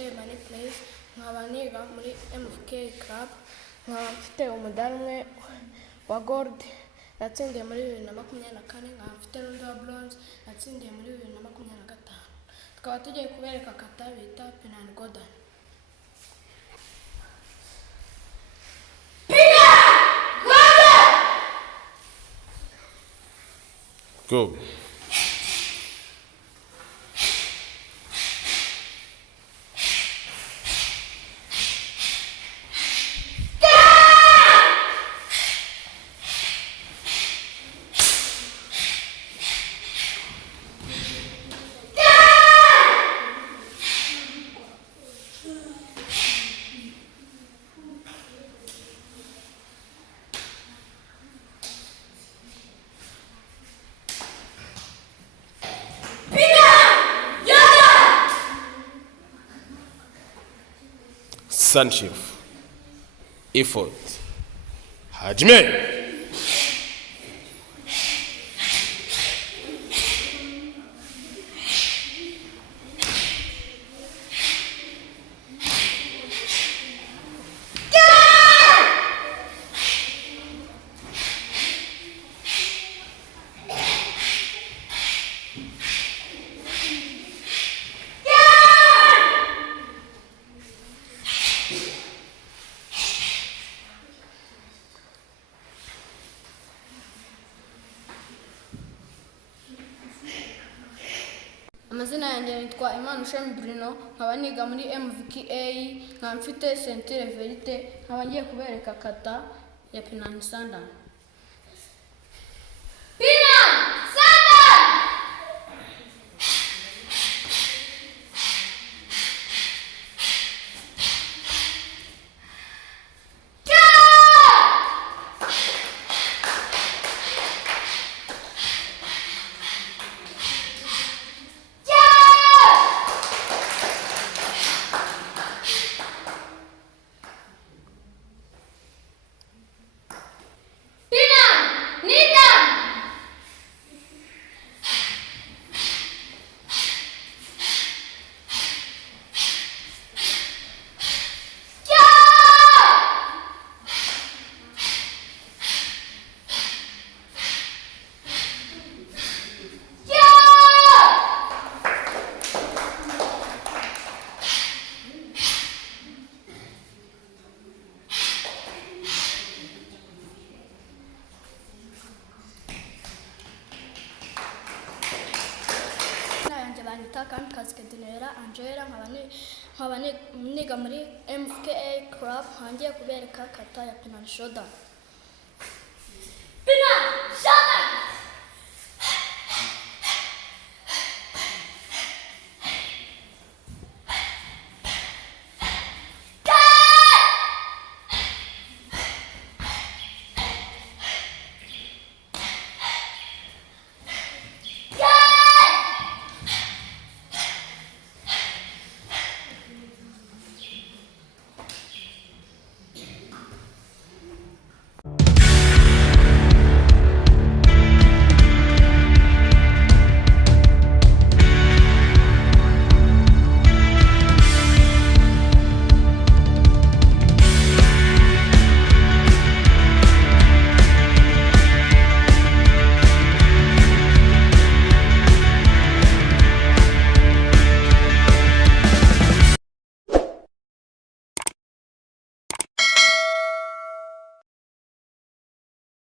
Emery place nkaba niga muri MVKA Club nkaba mfite umudari umwe wa gold natsindiye muri 2024 nkaba mfite n'undi wa bronze natsindiye muri 2025 tukaba tugiye kubereka kata bita penal golden. Go. Sunship. Effort. Hajime. Amazina yanjye nitwa Emery nkaba niga muri MVKA nkaba mfite ceinture verite nkaba ngiye kubereka kata ya penal golden. Kandi kaskedinera Angela nkaba niga muri MVKA Club ngiye kubereka kata ya penal golden.